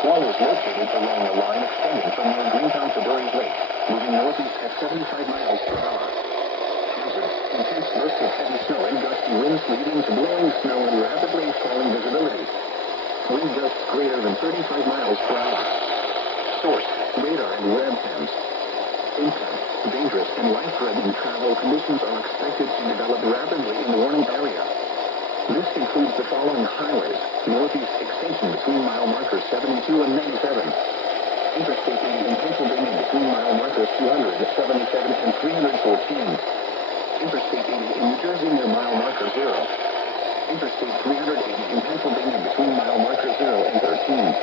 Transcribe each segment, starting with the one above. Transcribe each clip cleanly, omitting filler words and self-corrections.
Squall is located along a line extending from near Greentown to Dory's Lake, moving northeast at 75 miles per hour. Hazard: intense bursts of heavy snow and gusty winds leading to blowing snow and rapidly falling visibility. Wind gusts greater than 35 miles per hour. Source: radar and webcams. Impact: dangerous and life-threatening travel conditions are expected to develop rapidly in the warning area. This includes the following highways: northeast extension between mile markers 72 and 97. Interstate 80 in Pennsylvania between mile markers 277 and 314. Interstate 80 in New Jersey near mile marker 0. Interstate 380 in Pennsylvania between mile markers 0 and 13.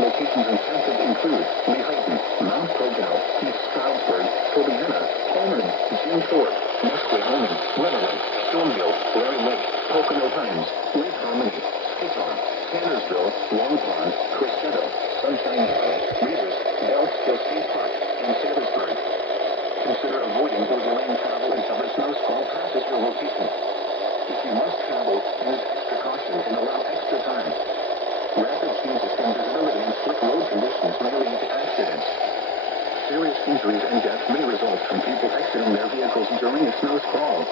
Locations infected include Lehighton, Mount Pocono, East Stroudsburg, Tobiana, Holman, Jim Thorpe, Musquehoning, Weatherly, Stormville, Larry Lake, Pocono Heights, Lake Harmony, Skidmore, Tannersville, Long Pond, Crisetto, Sunshine Valley, Reeders, Beltsville State Park, and Sandersburg. Consider avoiding or delaying travel until the snow squall passes your location. If you must travel, use extra caution and allow extra time. Rapid changes in visibility and slick road conditions may lead to accidents. Serious injuries and death may result from people exiting their vehicles during a snow squall.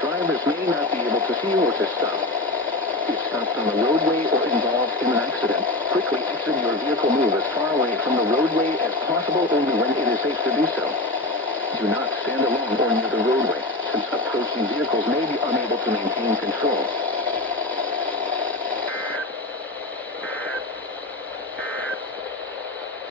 Drivers may not be able to see or to stop. If stopped on a roadway or involved in an accident, quickly exit your vehicle. Move as far away from the roadway as possible only when it is safe to do so. Do not stand along or near the roadway, since approaching vehicles may be unable to maintain control.